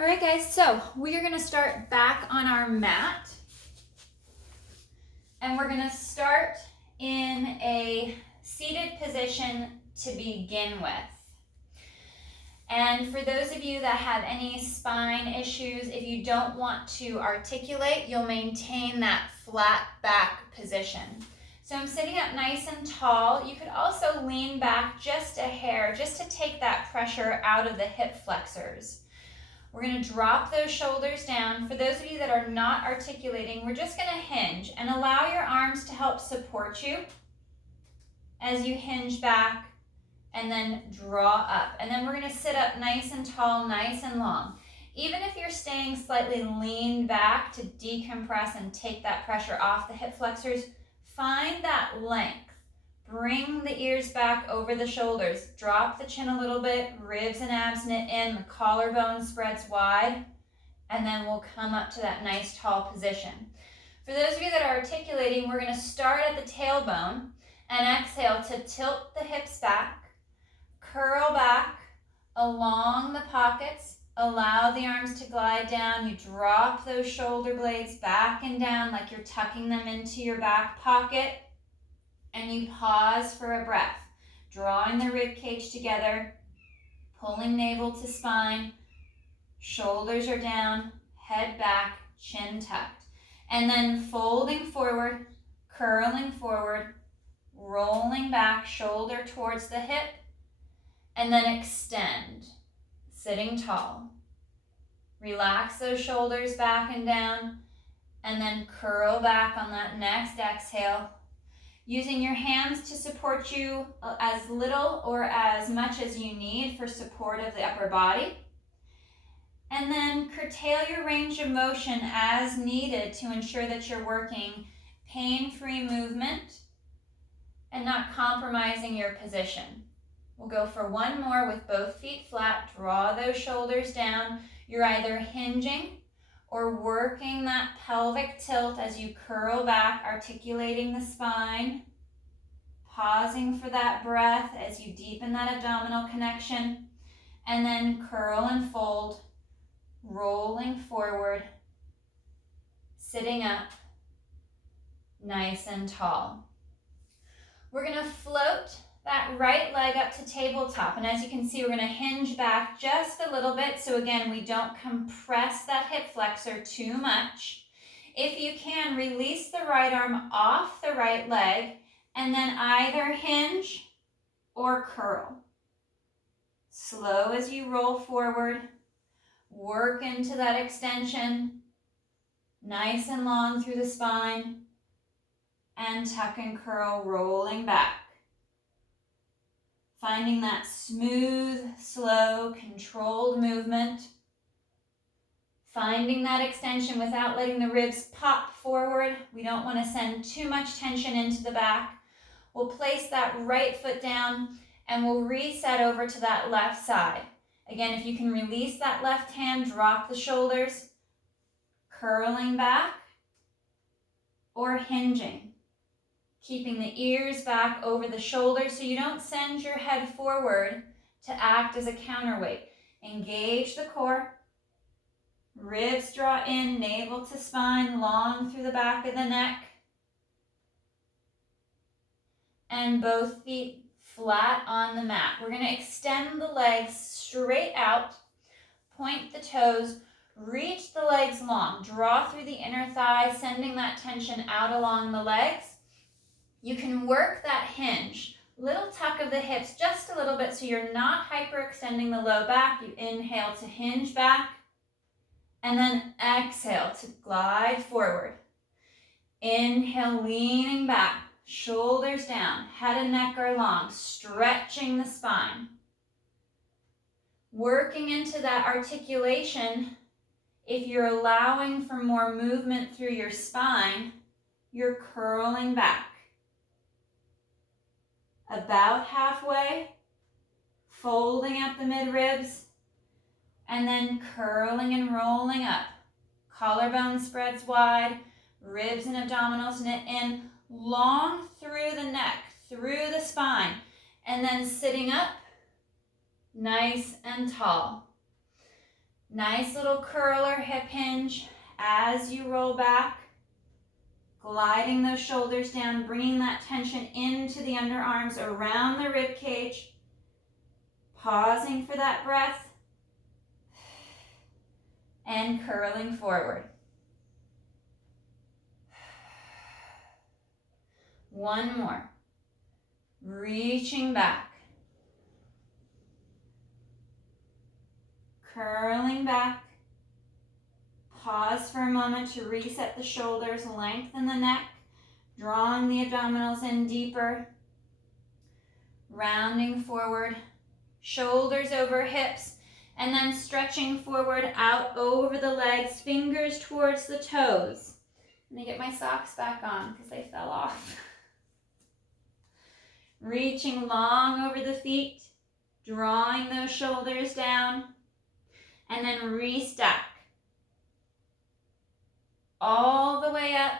All right, guys, so we are going to start back on our mat. And we're going to start in a seated position to begin with. And for those of you that have any spine issues, if you don't want to articulate, you'll maintain that flat back position. So I'm sitting up nice and tall. You could also lean back just a hair, just to take that pressure out of the hip flexors. We're going to drop those shoulders down. For those of you that are not articulating, we're just going to hinge and allow your arms to help support you as you hinge back and then draw up. And then we're going to sit up nice and tall, nice and long. Even if you're staying slightly leaned back to decompress and take that pressure off the hip flexors, find that length. Bring the ears back over the shoulders. Drop the chin a little bit, ribs and abs knit in, the collarbone spreads wide, and then we'll come up to that nice tall position. For those of you that are articulating, we're going to start at the tailbone and exhale to tilt the hips back, curl back along the pockets, allow the arms to glide down. You drop those shoulder blades back and down like you're tucking them into your back pocket. And you pause for a breath, drawing the rib cage together, pulling navel to spine, shoulders are down, head back, chin tucked. And then folding forward, curling forward, rolling back, shoulder towards the hip, and then extend, sitting tall. Relax those shoulders back and down, and then curl back on that next exhale, using your hands to support you as little or as much as you need for support of the upper body. And then curtail your range of motion as needed to ensure that you're working pain-free movement and not compromising your position. We'll go for one more with both feet flat. Draw those shoulders down. You're either hinging or working that pelvic tilt as you curl back, articulating the spine, pausing for that breath as you deepen that abdominal connection, and then curl and fold, rolling forward, sitting up, nice and tall. We're going to float that right leg up to tabletop, and as you can see, we're going to hinge back just a little bit, so again, we don't compress that hip flexor too much. If you can, release the right arm off the right leg, and then either hinge or curl. Slow as you roll forward, work into that extension, nice and long through the spine, and tuck and curl, rolling back. Finding that smooth, slow, controlled movement. Finding that extension without letting the ribs pop forward. We don't want to send too much tension into the back. We'll place that right foot down and we'll reset over to that left side. Again, if you can release that left hand, drop the shoulders, curling back or hinging. Keeping the ears back over the shoulders so you don't send your head forward to act as a counterweight. Engage the core. Ribs draw in, navel to spine, long through the back of the neck. And both feet flat on the mat. We're going to extend the legs straight out, point the toes, reach the legs long, draw through the inner thigh, sending that tension out along the legs. You can work that hinge, little tuck of the hips just a little bit so you're not hyperextending the low back. You inhale to hinge back and then exhale to glide forward. Inhale, leaning back, shoulders down, head and neck are long, stretching the spine. Working into that articulation, if you're allowing for more movement through your spine, you're curling back. About halfway, folding at the mid-ribs, and then curling and rolling up. Collarbone spreads wide, ribs and abdominals knit in, long through the neck, through the spine, and then sitting up, nice and tall. Nice little curl or hip hinge as you roll back. Gliding those shoulders down, bringing that tension into the underarms, around the rib cage. Pausing for that breath. And curling forward. One more. Reaching back. Curling back. Pause for a moment to reset the shoulders, lengthen the neck, drawing the abdominals in deeper. Rounding forward, shoulders over hips, and then stretching forward out over the legs, fingers towards the toes. Let me get my socks back on because they fell off. Reaching long over the feet, drawing those shoulders down, and then restack. All the way up,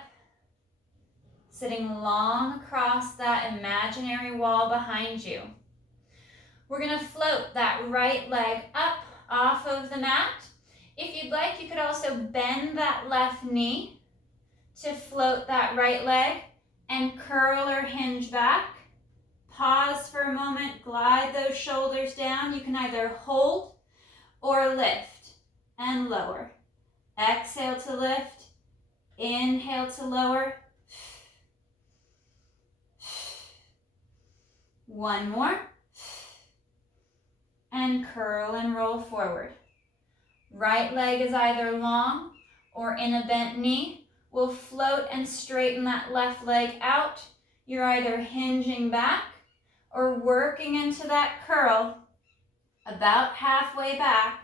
sitting long across that imaginary wall behind you. We're going to float that right leg up off of the mat. If you'd like, you could also bend that left knee to float that right leg and curl or hinge back. Pause for a moment, glide those shoulders down. You can either hold or lift and lower. Exhale to lift, inhale to lower. One more. And curl and roll forward. Right leg is either long or in a bent knee. We'll float and straighten that left leg out. You're either hinging back or working into that curl about halfway back,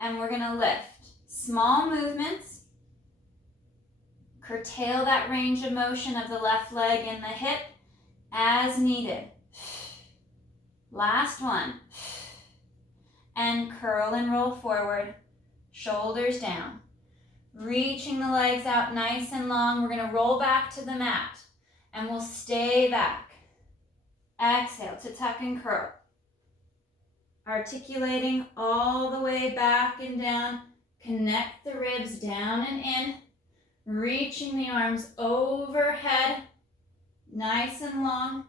and we're gonna lift. Small movements. Curtail that range of motion of the left leg in the hip as needed. Last one. And curl and roll forward, shoulders down. Reaching the legs out nice and long. We're gonna roll back to the mat and we'll stay back. Exhale to tuck and curl. Articulating all the way back and down. Connect the ribs down and in. Reaching the arms overhead, nice and long.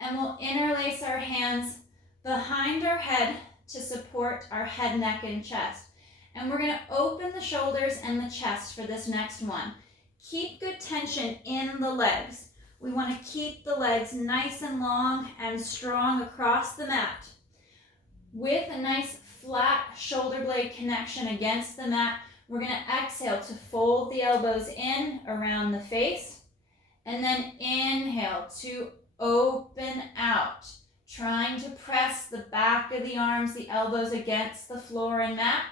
And we'll interlace our hands behind our head to support our head, neck, and chest. And we're gonna open the shoulders and the chest for this next one. Keep good tension in the legs. We wanna keep the legs nice and long and strong across the mat. With a nice flat shoulder blade connection against the mat, we're gonna exhale to fold the elbows in around the face. And then inhale to open out. Trying to press the back of the arms, the elbows against the floor and mat.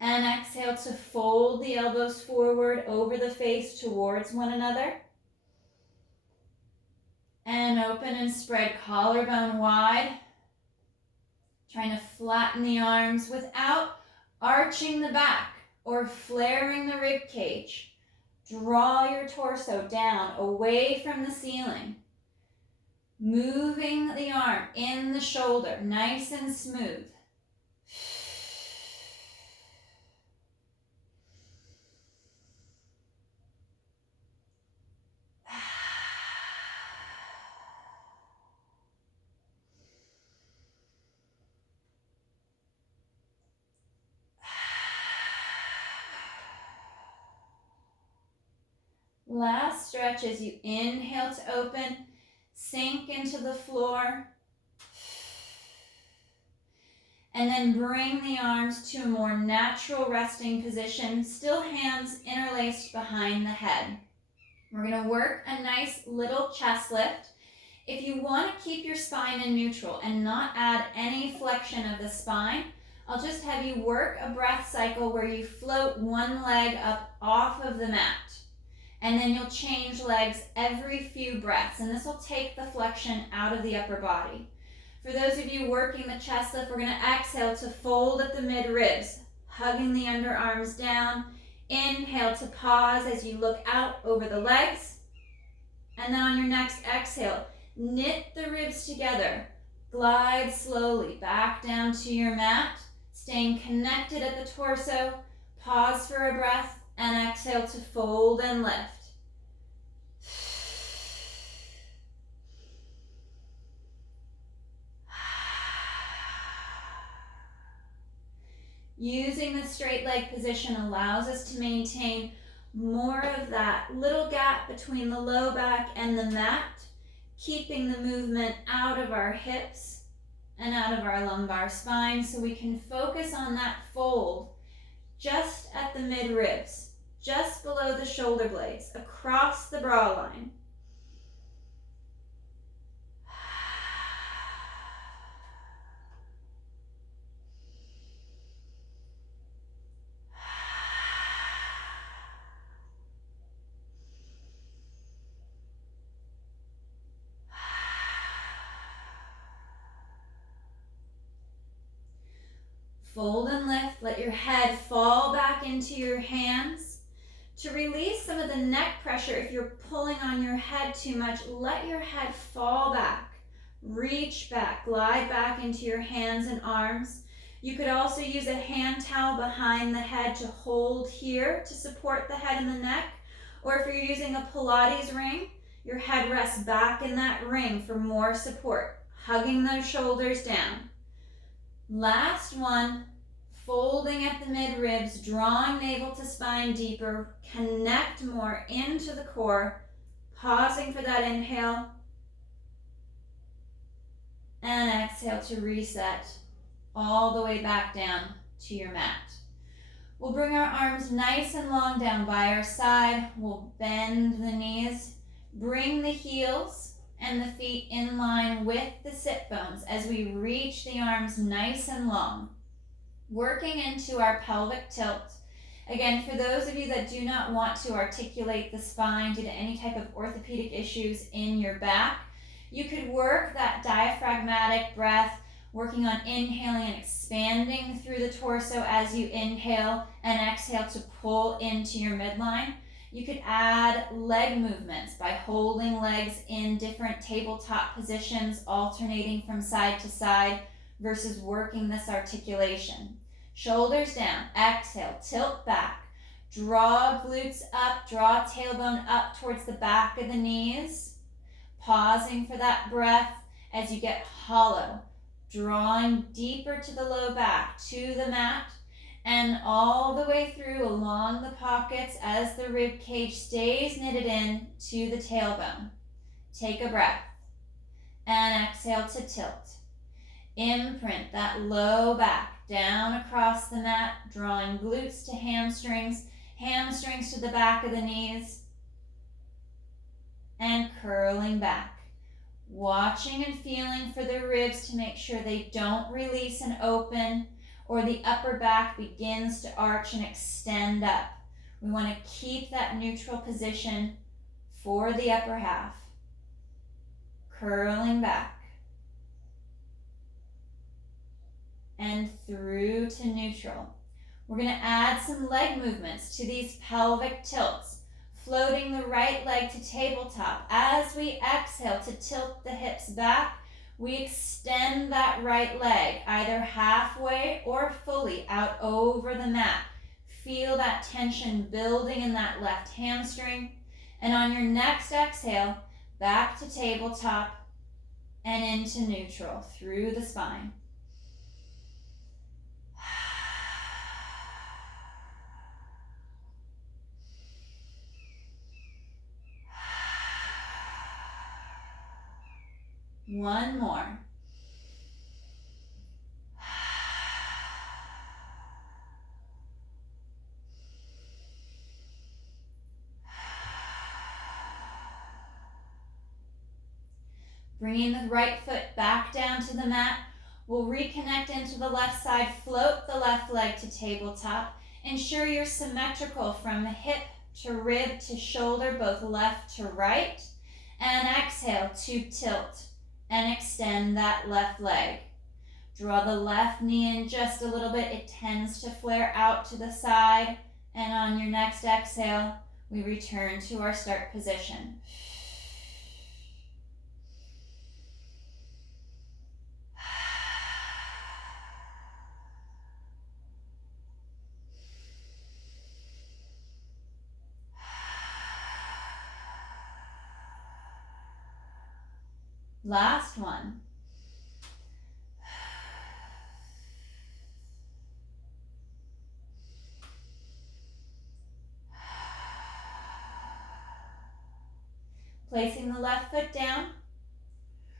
And exhale to fold the elbows forward over the face towards one another. And open and spread collarbone wide. Trying to flatten the arms without arching the back or flaring the rib cage. Draw your torso down away from the ceiling. Moving the arm in the shoulder, nice and smooth. Last stretch as you inhale to open, sink into the floor, and then bring the arms to a more natural resting position, still hands interlaced behind the head. We're going to work a nice little chest lift. If you want to keep your spine in neutral and not add any flexion of the spine, I'll just have you work a breath cycle where you float one leg up off of the mat. And then you'll change legs every few breaths, and this will take the flexion out of the upper body. For those of you working the chest lift, we're going to exhale to fold at the mid-ribs, hugging the underarms down. Inhale to pause as you look out over the legs. And then on your next exhale, knit the ribs together. Glide slowly back down to your mat. Staying connected at the torso, pause for a breath, and exhale to fold and lift. Using the straight leg position allows us to maintain more of that little gap between the low back and the mat, keeping the movement out of our hips and out of our lumbar spine so we can focus on that fold just at the mid ribs, just below the shoulder blades, across the bra line. Fold and lift. Let your head fall back into your hands. To release some of the neck pressure, if you're pulling on your head too much, let your head fall back. Reach back, glide back into your hands and arms. You could also use a hand towel behind the head to hold here to support the head and the neck. Or if you're using a Pilates ring, your head rests back in that ring for more support, hugging those shoulders down. Last one, folding at the mid-ribs, drawing navel to spine deeper, connect more into the core, pausing for that inhale, and exhale to reset all the way back down to your mat. We'll bring our arms nice and long down by our side. We'll bend the knees, bring the heels and the feet in line with the sit bones as we reach the arms nice and long. Working into our pelvic tilt. Again, for those of you that do not want to articulate the spine due to any type of orthopedic issues in your back, you could work that diaphragmatic breath, working on inhaling and expanding through the torso as you inhale and exhale to pull into your midline. You could add leg movements by holding legs in different tabletop positions, alternating from side to side versus working this articulation. Shoulders down, exhale, tilt back, draw glutes up, draw tailbone up towards the back of the knees, pausing for that breath as you get hollow, drawing deeper to the low back, to the mat, and all the way through along the pockets as the rib cage stays knitted in to the tailbone. Take a breath and exhale to tilt. Imprint that low back down across the mat, drawing glutes to hamstrings, hamstrings to the back of the knees, and curling back. Watching and feeling for the ribs to make sure they don't release and open, or the upper back begins to arch and extend up. We want to keep that neutral position for the upper half. Curling back. And through to neutral. We're going to add some leg movements to these pelvic tilts. Floating the right leg to tabletop. As we exhale to tilt the hips back, we extend that right leg, either halfway or fully out over the mat. Feel that tension building in that left hamstring. And on your next exhale, back to tabletop and into neutral through the spine. One more. Bringing the right foot back down to the mat, we'll reconnect into the left side, float the left leg to tabletop. Ensure you're symmetrical from hip to rib to shoulder, both left to right. And exhale to tilt and extend that left leg. Draw the left knee in just a little bit. It tends to flare out to the side. And on your next exhale, we return to our start position. Last one. Placing the left foot down.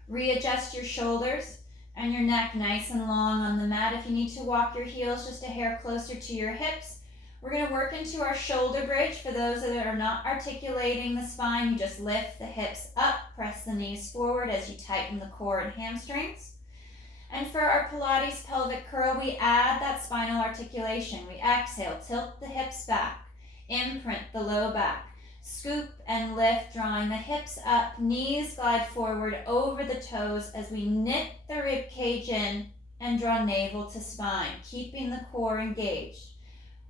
Readjust your shoulders and your neck nice and long on the mat. If you need to walk your heels just a hair closer to your hips, we're going to work into our shoulder bridge. For those that are not articulating the spine, you just lift the hips up, press the knees forward as you tighten the core and hamstrings. And for our Pilates pelvic curl, we add that spinal articulation. We exhale, tilt the hips back, imprint the low back. Scoop and lift, drawing the hips up, knees glide forward over the toes as we knit the rib cage in and draw navel to spine, keeping the core engaged.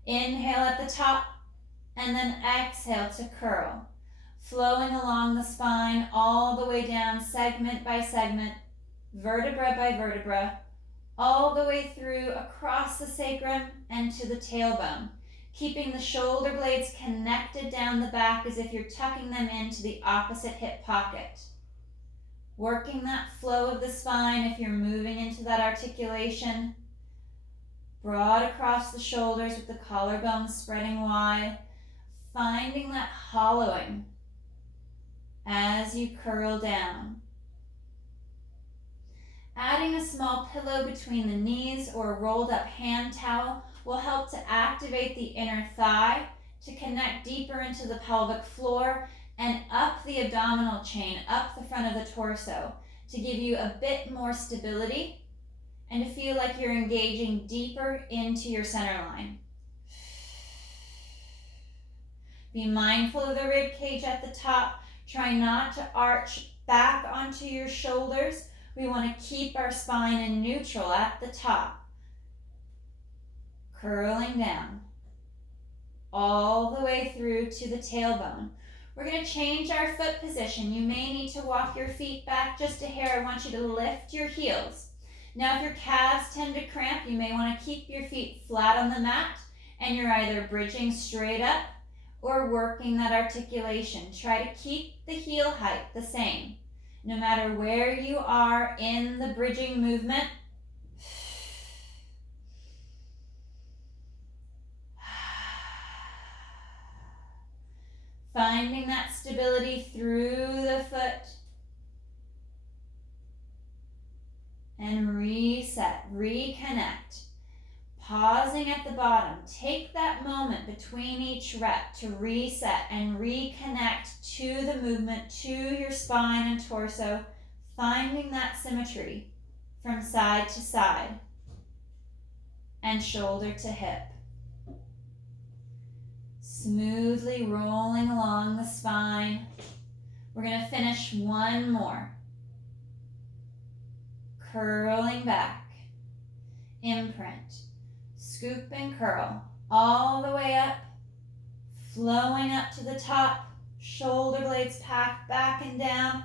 Inhale at the top and then exhale to curl, flowing along the spine all the way down, segment by segment, vertebra by vertebra, all the way through across the sacrum and to the tailbone. Keeping the shoulder blades connected down the back as if you're tucking them into the opposite hip pocket. Working that flow of the spine if you're moving into that articulation. Broad across the shoulders with the collarbones spreading wide. Finding that hollowing as you curl down. Adding a small pillow between the knees or a rolled up hand towel will help to activate the inner thigh, to connect deeper into the pelvic floor and up the abdominal chain, up the front of the torso, to give you a bit more stability and to feel like you're engaging deeper into your center line. Be mindful of the rib cage at the top. Try not to arch back onto your shoulders. We want to keep our spine in neutral at the top. Curling down all the way through to the tailbone. We're going to change our foot position. You may need to walk your feet back just a hair. I want you to lift your heels. Now, if your calves tend to cramp, you may want to keep your feet flat on the mat and you're either bridging straight up or working that articulation. Try to keep the heel height the same. No matter where you are in the bridging movement, finding that stability through the foot and reset, reconnect. Pausing at the bottom, take that moment between each rep to reset and reconnect to the movement, to your spine and torso, finding that symmetry from side to side and shoulder to hip. Smoothly rolling along the spine. We're going to finish one more. Curling back, imprint, scoop and curl, all the way up, flowing up to the top, shoulder blades packed back and down,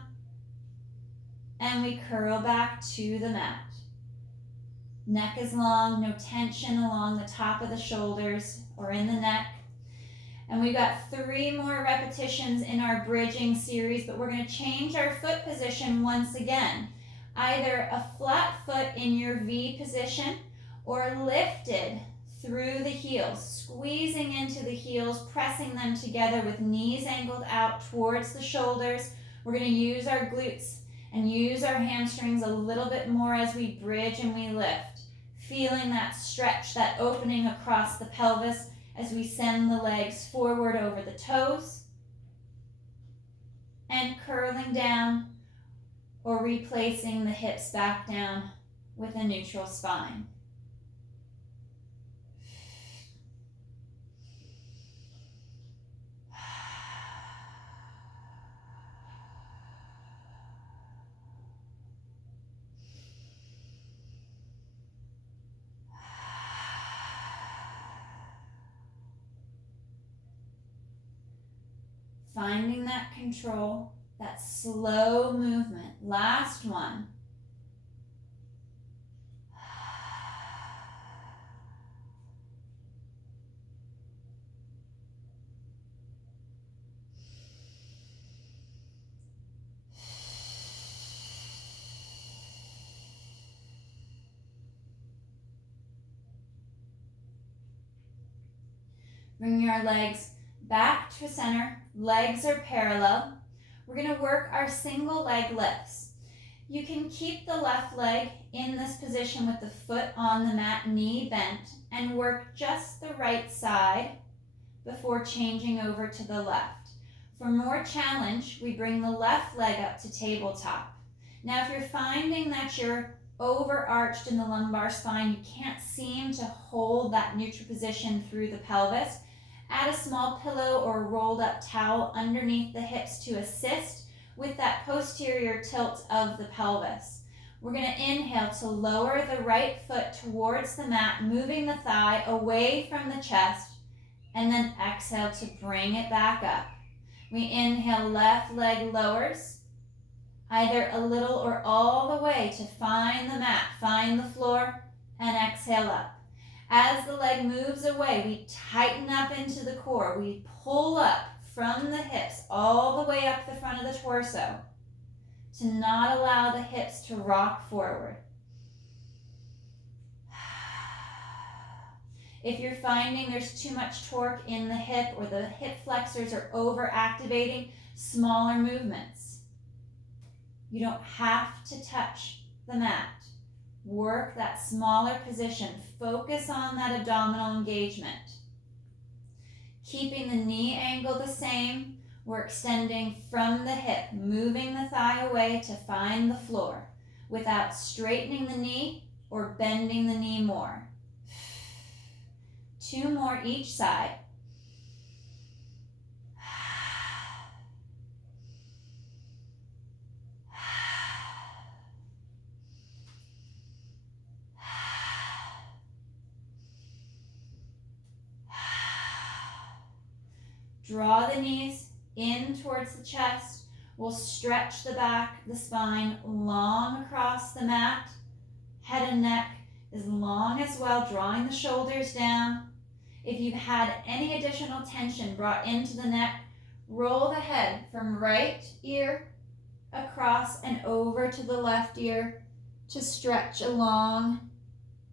and we curl back to the mat. Neck is long, no tension along the top of the shoulders or in the neck. And we've got 3 more repetitions in our bridging series, but we're going to change our foot position once again. Either a flat foot in your V position or lifted through the heels, squeezing into the heels, pressing them together with knees angled out towards the shoulders. We're going to use our glutes and use our hamstrings a little bit more as we bridge and we lift. Feeling that stretch, that opening across the pelvis as we send the legs forward over the toes and curling down or replacing the hips back down with a neutral spine. Finding that control, that slow movement. Last one. Bringing our legs back to center, legs are parallel. We're going to work our single leg lifts. You can keep the left leg in this position with the foot on the mat, knee bent, and work just the right side before changing over to the left. For more challenge, we bring the left leg up to tabletop. Now, if you're finding that you're overarched in the lumbar spine, you can't seem to hold that neutral position through the pelvis, add a small pillow or rolled up towel underneath the hips to assist with that posterior tilt of the pelvis. We're going to inhale to lower the right foot towards the mat, moving the thigh away from the chest, and then exhale to bring it back up. We inhale, left leg lowers, either a little or all the way to find the mat, find the floor, and exhale up. As the leg moves away, we tighten up into the core. We pull up from the hips all the way up the front of the torso to not allow the hips to rock forward. If you're finding there's too much torque in the hip or the hip flexors are over-activating, smaller movements. You don't have to touch the mat. Work that smaller position. Focus on that abdominal engagement. Keeping the knee angle the same, we're extending from the hip, moving the thigh away to find the floor without straightening the knee or bending the knee more. 2 more each side. Draw the knees in towards the chest. We'll stretch the back, the spine long across the mat. Head and neck is long as well, drawing the shoulders down. If you've had any additional tension brought into the neck, roll the head from right ear across and over to the left ear to stretch along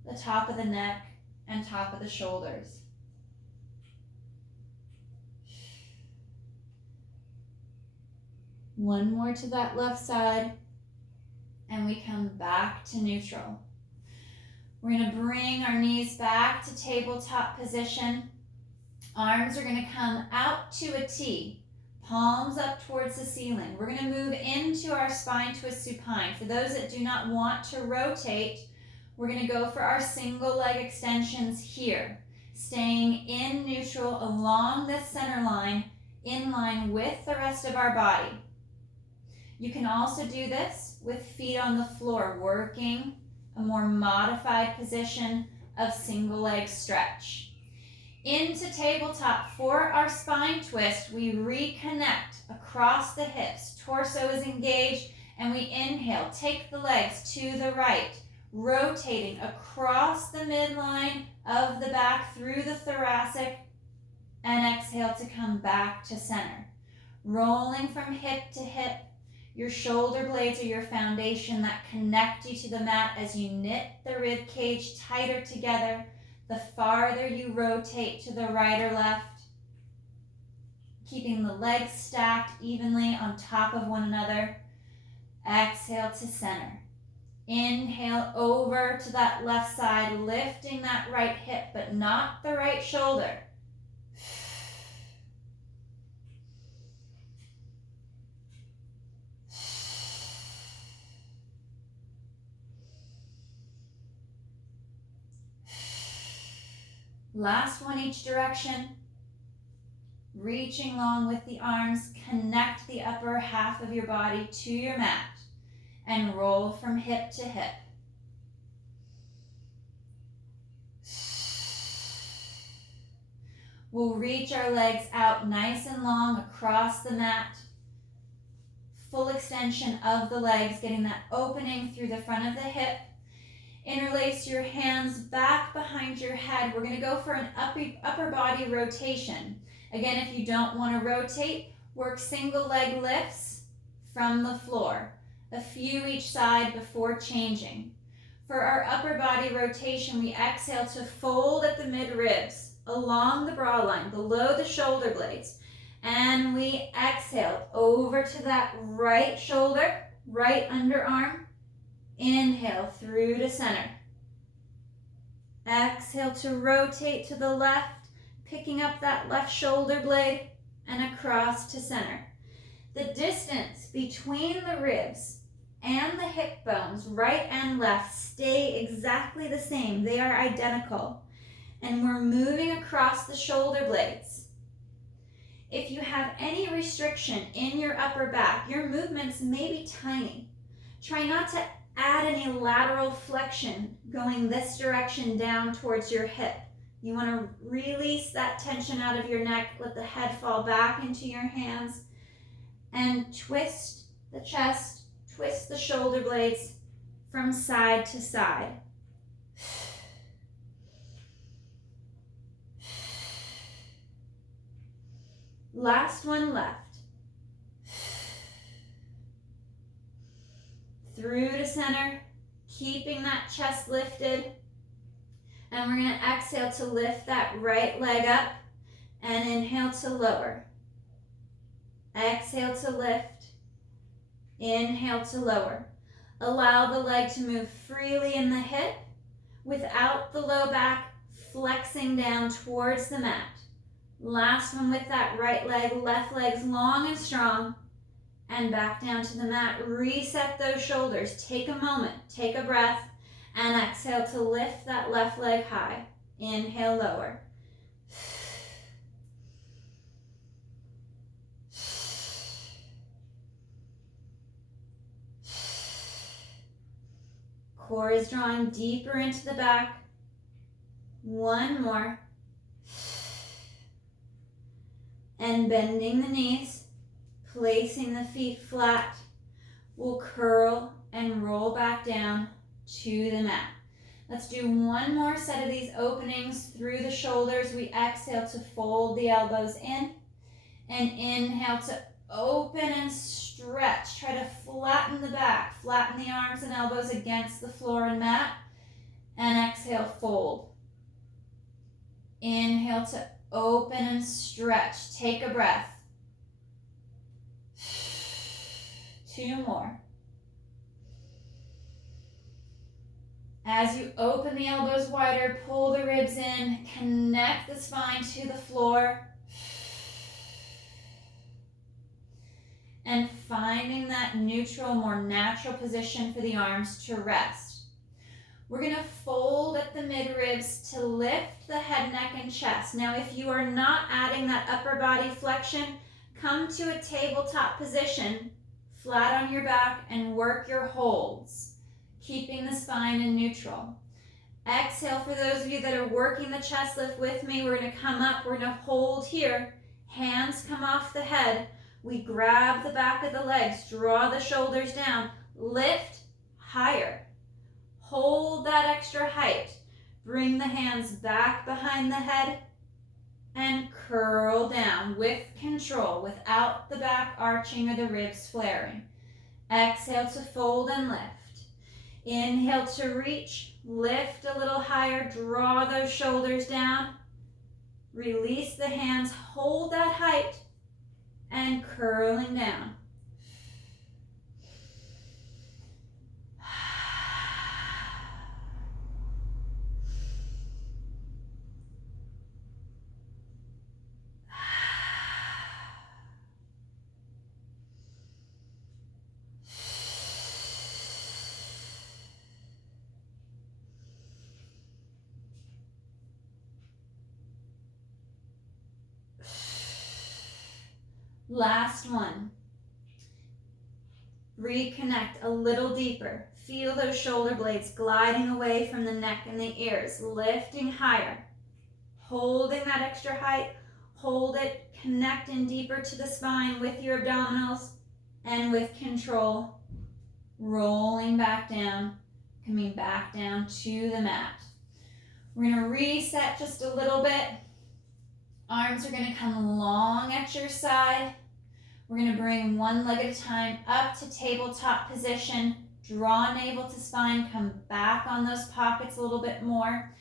the top of the neck and top of the shoulders. One more to that left side, and we come back to neutral. We're going to bring our knees back to tabletop position. Arms are going to come out to a T, palms up towards the ceiling. We're going to move into our spine twist supine. For those that do not want to rotate, we're going to go for our single leg extensions here, staying in neutral along this center line, in line with the rest of our body. You can also do this with feet on the floor, working a more modified position of single leg stretch. Into tabletop for our spine twist, we reconnect across the hips. Torso is engaged, and we inhale. Take the legs to the right, rotating across the midline of the back through the thoracic, and exhale to come back to center. Rolling from hip to hip. Your shoulder blades are your foundation that connect you to the mat as you knit the rib cage tighter together. The farther you rotate to the right or left, keeping the legs stacked evenly on top of one another. Exhale to center. Inhale over to that left side, lifting that right hip, but not the right shoulder. Last one each direction. Reaching long with the arms, connect the upper half of your body to your mat and roll from hip to hip. We'll reach our legs out nice and long across the mat. Full extension of the legs, getting that opening through the front of the hip. Interlace your hands back behind your head. We're going to go for an upper body rotation. Again, if you don't want to rotate, work single leg lifts from the floor. A few each side before changing. For our upper body rotation, we exhale to fold at the mid ribs. along the brow line, below the shoulder blades. And we exhale over to that right shoulder, right underarm. Inhale through to center. Exhale to rotate to the left, picking up that left shoulder blade and across to center. The distance between the ribs and the hip bones, right and left, stay exactly the same. They are identical. And we're moving across the shoulder blades. If you have any restriction in your upper back, your movements may be tiny. Try not to add any lateral flexion going this direction down towards your hip. You want to release that tension out of your neck, let the head fall back into your hands, and twist the chest, twist the shoulder blades from side to side. Last one left. Through to center, keeping that chest lifted. And we're going to exhale to lift that right leg up and inhale to lower. Exhale to lift. Inhale to lower. Allow the leg to move freely in the hip without the low back flexing down towards the mat. Last one with that right leg, left leg's long and strong, and back down to the mat. Reset those shoulders. Take a moment, take a breath, and exhale to lift that left leg high. Inhale, lower. Core is drawing deeper into the back. One more. And bending the knees, placing the feet flat, we'll curl and roll back down to the mat. Let's do one more set of these openings through the shoulders. We exhale to fold the elbows in, and inhale to open and stretch. Try to flatten the back, flatten the arms and elbows against the floor and mat, and exhale, fold. Inhale to open and stretch. Take a breath. 2 more. As you open the elbows wider, pull the ribs in, connect the spine to the floor, and finding that neutral, more natural position for the arms to rest. We're going to fold at the mid-ribs to lift the head, neck, and chest. Now, if you are not adding that upper body flexion, come to a tabletop position, flat on your back, and work your holds, keeping the spine in neutral. Exhale, for those of you that are working the chest lift with me, we're going to come up, we're going to hold here. Hands come off the head. We grab the back of the legs, draw the shoulders down, lift higher. Hold that extra height. Bring the hands back behind the head and curl down with control, without the back arching or the ribs flaring. Exhale to fold and lift. Inhale to reach, lift a little higher, draw those shoulders down. Release the hands, hold that height, and curling down. Last one. Reconnect a little deeper. Feel those shoulder blades gliding away from the neck and the ears, lifting higher. Holding that extra height, hold it, connect in deeper to the spine with your abdominals, and with control, rolling back down, coming back down to the mat. We're going to reset just a little bit. Arms are going to come long at your side. We're going to bring one leg at a time up to tabletop position. Draw navel to spine. Come back on those pockets a little bit more.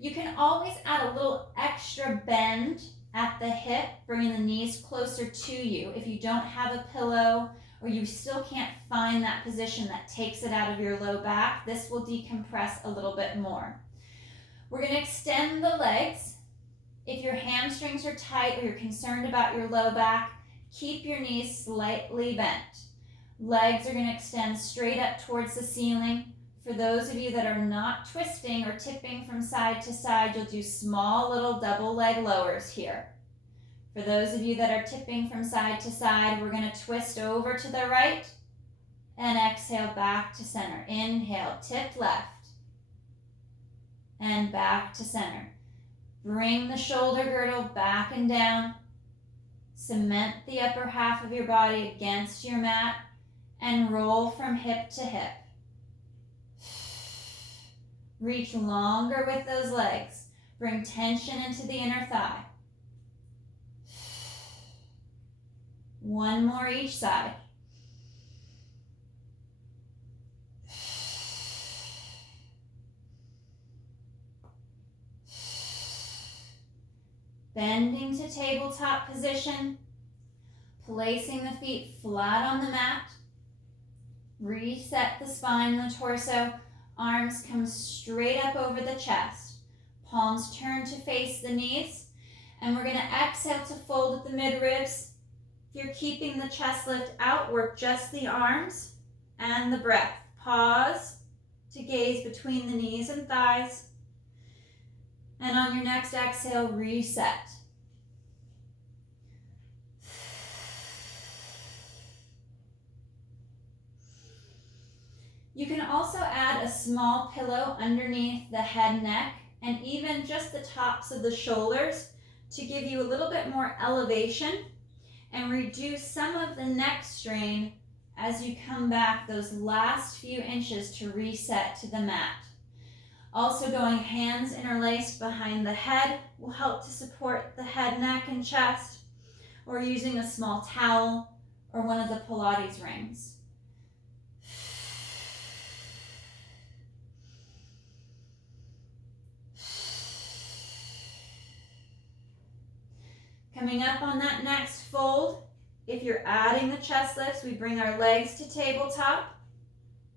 You can always add a little extra bend at the hip, bringing the knees closer to you. If you don't have a pillow or you still can't find that position that takes it out of your low back, this will decompress a little bit more. We're going to extend the legs. If your hamstrings are tight or you're concerned about your low back, keep your knees slightly bent. Legs are going to extend straight up towards the ceiling. For those of you that are not twisting or tipping from side to side, you'll do small little double leg lowers here. For those of you that are tipping from side to side, we're going to twist over to the right and exhale back to center. Inhale, tip left and back to center. Bring the shoulder girdle back and down. Cement the upper half of your body against your mat and roll from hip to hip. Reach longer with those legs. Bring tension into the inner thigh. One more each side. Bending to tabletop position, placing the feet flat on the mat. Reset the spine and the torso. Arms come straight up over the chest. Palms turn to face the knees. And we're going to exhale to fold at the mid-ribs. If you're keeping the chest lift out, work just the arms and the breath. Pause to gaze between the knees and thighs. And on your next exhale, reset. You can also add a small pillow underneath the head, neck, and even just the tops of the shoulders to give you a little bit more elevation and reduce some of the neck strain as you come back those last few inches to reset to the mat. Also going hands interlaced behind the head will help to support the head, neck, and chest, or using a small towel or one of the Pilates rings. Coming up on that next fold, if you're adding the chest lifts, we bring our legs to tabletop.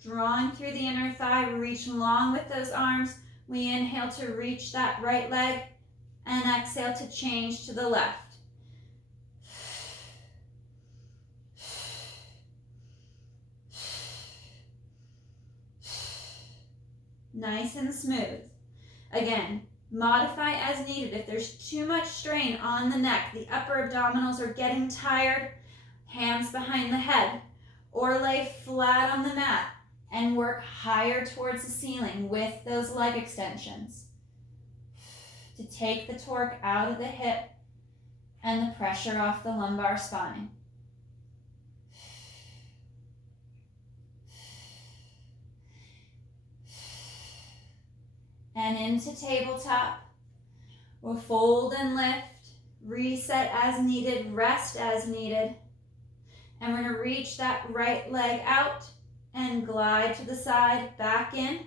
Drawing through the inner thigh, reach long with those arms. We inhale to reach that right leg and exhale to change to the left. Nice and smooth. Again, modify as needed. If there's too much strain on the neck, the upper abdominals are getting tired, hands behind the head, or lay flat on the mat and work higher towards the ceiling with those leg extensions to take the torque out of the hip and the pressure off the lumbar spine. And into tabletop. We'll fold and lift, reset as needed, rest as needed. And we're going to reach that right leg out and glide to the side, back in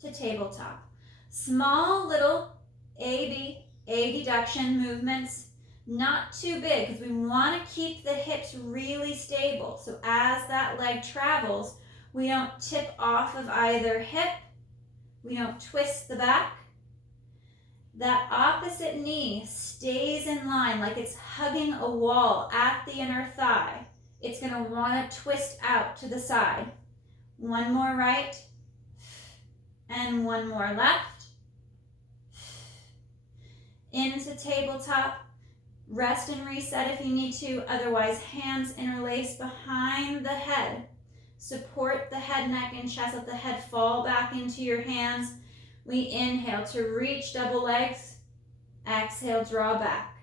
to tabletop. Small little abduction movements, not too big because we want to keep the hips really stable. So as that leg travels, we don't tip off of either hip. We don't twist the back. That opposite knee stays in line like it's hugging a wall at the inner thigh. It's going to want to twist out to the side. One more right and one more left. Into tabletop. Rest and reset if you need to. Otherwise, hands interlace behind the head. Support the head, neck, and chest. Let the head fall back into your hands. We inhale to reach double legs. Exhale, draw back.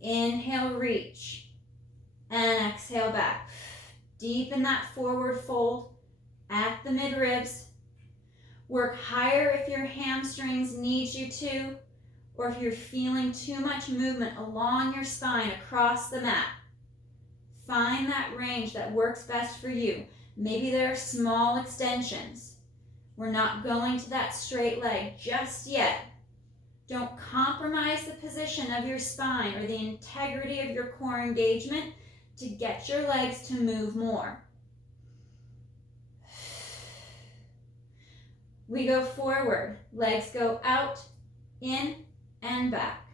Inhale, reach. And exhale back. Deepen that forward fold at the mid-ribs. Work higher if your hamstrings need you to, or if you're feeling too much movement along your spine across the mat. Find that range that works best for you. Maybe there are small extensions. We're not going to that straight leg just yet. Don't compromise the position of your spine or the integrity of your core engagement to get your legs to move more. We go forward, legs go out, in, and back.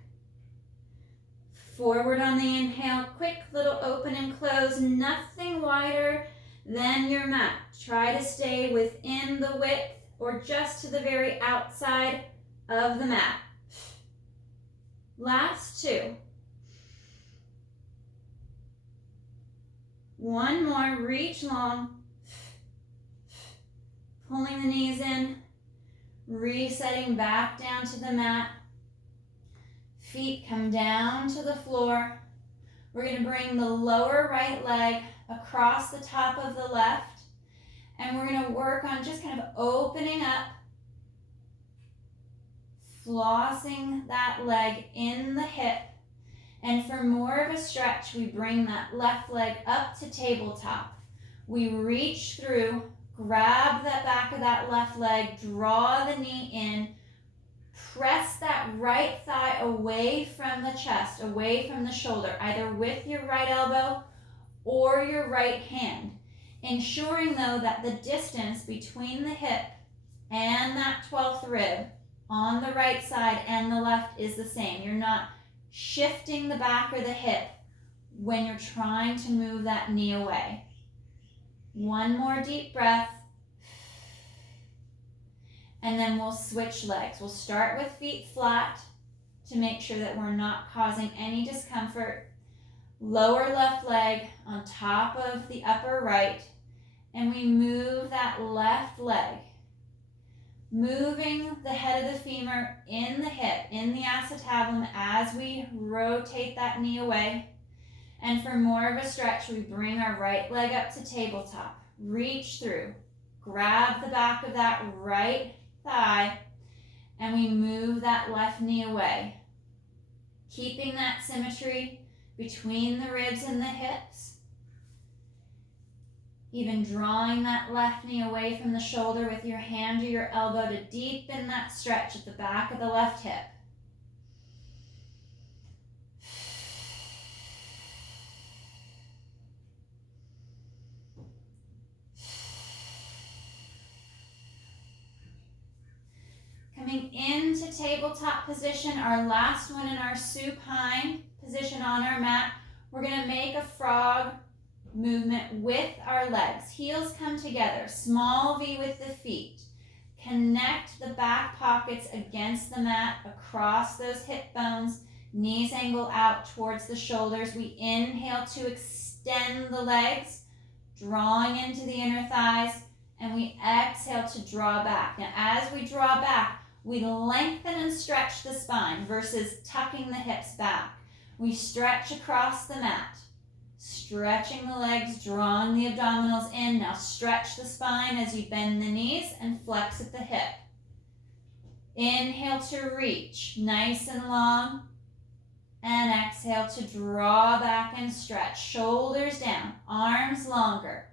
Forward on the inhale, quick little open and close, nothing wider than your mat. Try to stay within the width or just to the very outside of the mat. Last two. One more, reach long. Pulling the knees in, resetting back down to the mat. Feet come down to the floor. We're going to bring the lower right leg across the top of the left. And we're going to work on just kind of opening up, flossing that leg in the hip. And for more of a stretch, we bring that left leg up to tabletop. We reach through, grab that back of that left leg, draw the knee in, press that right thigh away from the chest, away from the shoulder, either with your right elbow or your right hand. Ensuring, though, that the distance between the hip and that 12th rib on the right side and the left is the same. You're not shifting the back or the hip when you're trying to move that knee away. One more deep breath. And then we'll switch legs. We'll start with feet flat to make sure that we're not causing any discomfort. Lower left leg on top of the upper right. And we move that left leg. Moving the head of the femur in the hip, in the acetabulum as we rotate that knee away. And for more of a stretch, we bring our right leg up to tabletop. Reach through. Grab the back of that right thigh, and we move that left knee away. Keeping that symmetry between the ribs and the hips. Even drawing that left knee away from the shoulder with your hand or your elbow to deepen that stretch at the back of the left hip. Coming into tabletop position, our last one in our supine position on our mat, we're going to make a frog movement with our legs. Heels come together, small V with the feet. Connect the back pockets against the mat, across those hip bones, knees angle out towards the shoulders. We inhale to extend the legs, drawing into the inner thighs, and we exhale to draw back. Now, as we draw back, we lengthen and stretch the spine versus tucking the hips back. We stretch across the mat, stretching the legs, drawing the abdominals in. Now stretch the spine as you bend the knees and flex at the hip. Inhale to reach, nice and long. And exhale to draw back and stretch. Shoulders down, arms longer.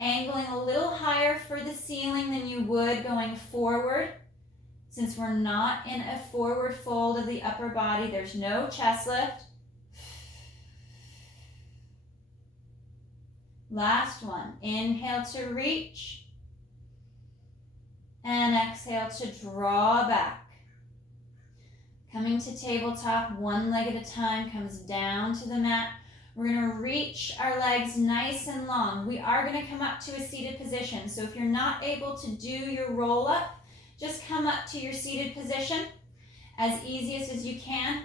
Angling a little higher for the ceiling than you would going forward. Since we're not in a forward fold of the upper body, there's no chest lift. Last one. Inhale to reach. And exhale to draw back. Coming to tabletop, one leg at a time, comes down to the mat. We're going to reach our legs nice and long. We are going to come up to a seated position. So if you're not able to do your roll up, just come up to your seated position as easiest as you can.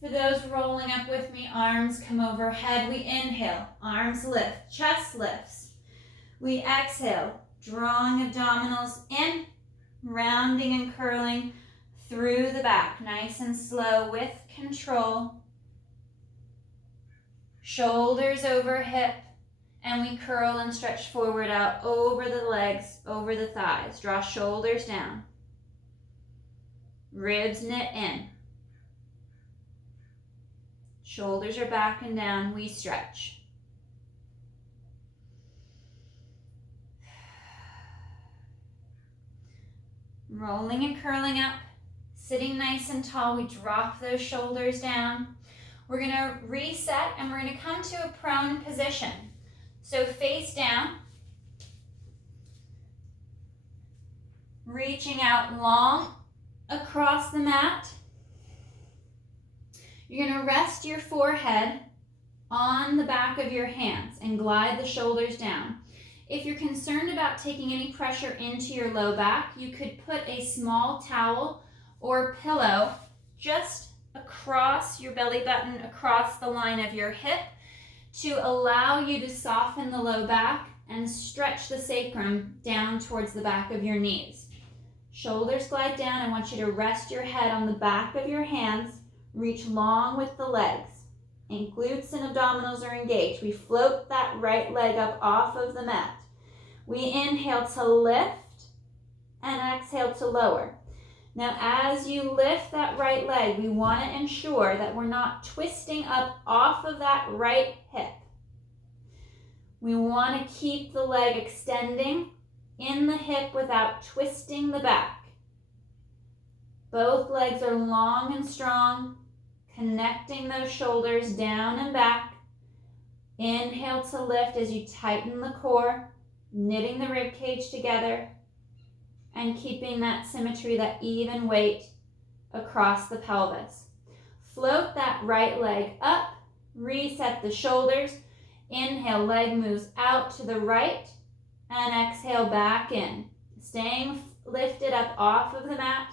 For those rolling up with me, arms come overhead. We inhale, arms lift, chest lifts. We exhale, drawing abdominals in, rounding and curling through the back, nice and slow with control. Shoulders over hip, and we curl and stretch forward out over the legs, over the thighs. Draw shoulders down. Ribs knit in. Shoulders are back and down. We stretch. Rolling and curling up, sitting nice and tall. We drop those shoulders down. We're going to reset and we're going to come to a prone position. So face down, reaching out long across the mat. You're going to rest your forehead on the back of your hands and glide the shoulders down. If you're concerned about taking any pressure into your low back, you could put a small towel or pillow just across your belly button, across the line of your hip, to allow you to soften the low back and stretch the sacrum down towards the back of your knees. Shoulders glide down. I want you to rest your head on the back of your hands. Reach long with the legs. And glutes and abdominals are engaged. We float that right leg up off of the mat. We inhale to lift and exhale to lower. Now, as you lift that right leg, we want to ensure that we're not twisting up off of that right hip. We want to keep the leg extending in the hip without twisting the back. Both legs are long and strong, connecting those shoulders down and back. Inhale to lift as you tighten the core, knitting the rib cage together and keeping that symmetry, that even weight across the pelvis. Float that right leg up, reset the shoulders. Inhale, leg moves out to the right, and exhale back in. Staying lifted up off of the mat.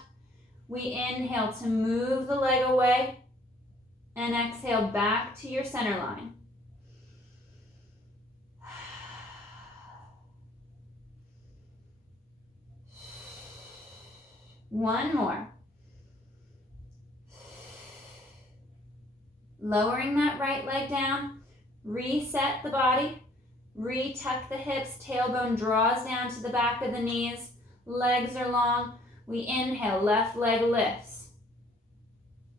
We inhale to move the leg away and exhale back to your center line. One more. Lowering that right leg down, reset the body, retuck the hips, tailbone draws down to the back of the knees, legs are long. We inhale, left leg lifts,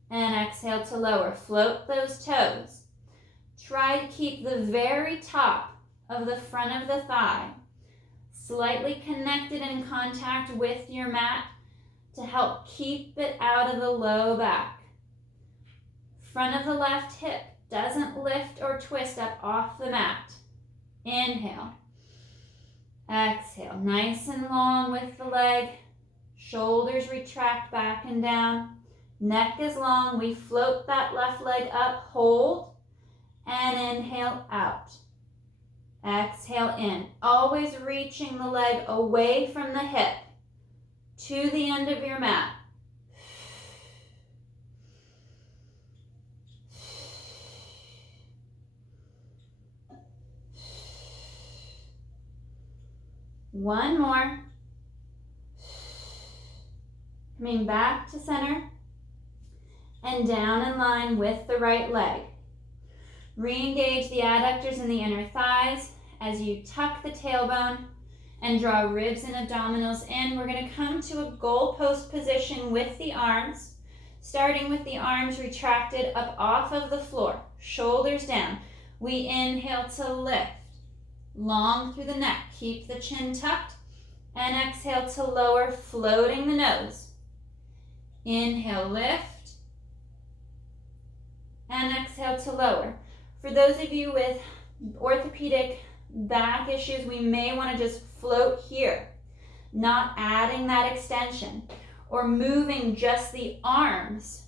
and exhale to lower. Float those toes. Try to keep the very top of the front of the thigh slightly connected in contact with your mat to help keep it out of the low back. Front of the left hip doesn't lift or twist up off the mat. Inhale. Exhale. Nice and long with the leg. Shoulders retract back and down. Neck is long. We float that left leg up, hold, and inhale out. Exhale in. Always reaching the leg away from the hip to the end of your mat. One more. Coming back to center and down in line with the right leg. Re-engage the adductors and the inner thighs as you tuck the tailbone and draw ribs and abdominals in. We're going to come to a goalpost position with the arms, starting with the arms retracted up off of the floor, shoulders down. We inhale to lift, long through the neck. Keep the chin tucked, and exhale to lower, floating the nose. Inhale, lift, and exhale to lower. For those of you with orthopedic back issues, we may want to just float here, not adding that extension, or moving just the arms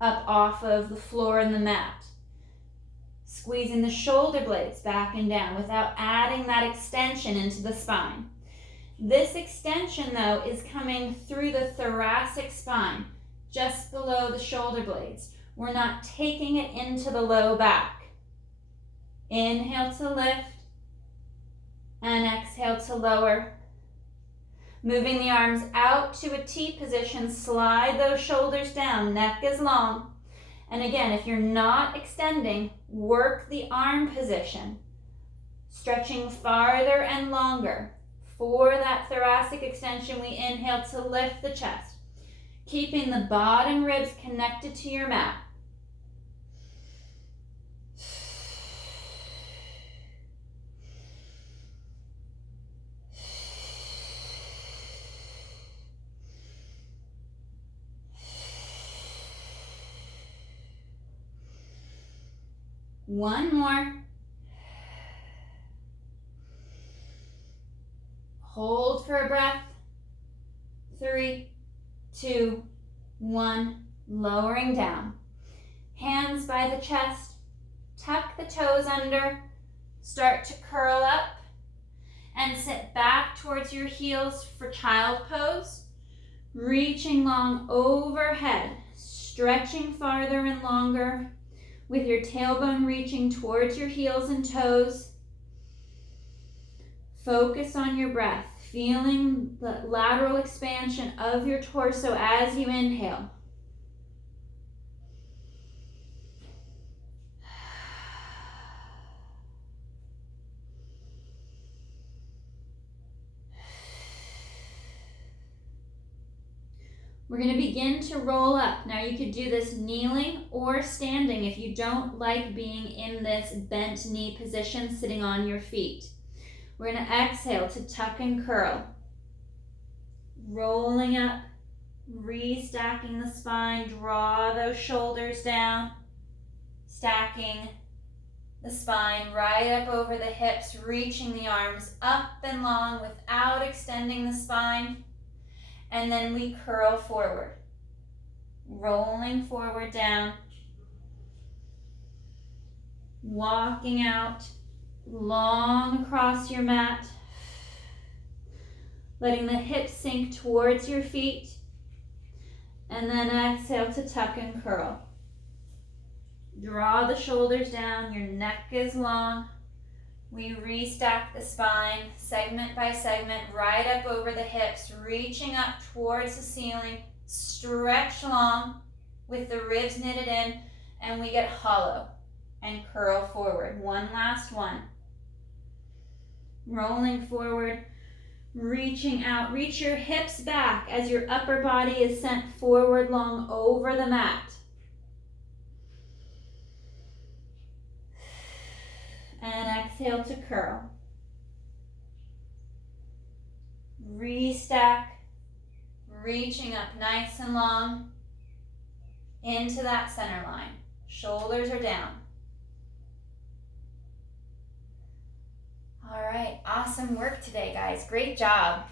up off of the floor and the mat. Squeezing the shoulder blades back and down without adding that extension into the spine. This extension, though, is coming through the thoracic spine, just below the shoulder blades. We're not taking it into the low back. Inhale to lift, and exhale to lower. Moving the arms out to a T position, slide those shoulders down, neck is long. And again, if you're not extending, work the arm position, stretching farther and longer. For that thoracic extension, we inhale to lift the chest, keeping the bottom ribs connected to your mat. One more. Hold for a breath. 3, 2, 1. Lowering down. Hands by the chest. Tuck the toes under. Start to curl up and sit back towards your heels for child pose. Reaching long overhead, stretching farther and longer with your tailbone reaching towards your heels and toes. Focus on your breath, feeling the lateral expansion of your torso as you inhale. We're going to begin to roll up. Now you could do this kneeling or standing if you don't like being in this bent knee position, sitting on your feet. We're going to exhale to tuck and curl. Rolling up, restacking the spine, draw those shoulders down, stacking the spine right up over the hips, reaching the arms up and long without extending the spine. And then we curl forward, rolling forward down, walking out long across your mat, letting the hips sink towards your feet, and then exhale to tuck and curl. Draw the shoulders down, your neck is long. We restack the spine, segment by segment, right up over the hips, reaching up towards the ceiling, stretch long with the ribs knitted in, and we get hollow and curl forward. One last one. Rolling forward, reaching out. Reach your hips back as your upper body is sent forward long over the mat. And exhale to curl. Restack, reaching up nice and long into that center line. Shoulders are down. All right, awesome work today, guys. Great job.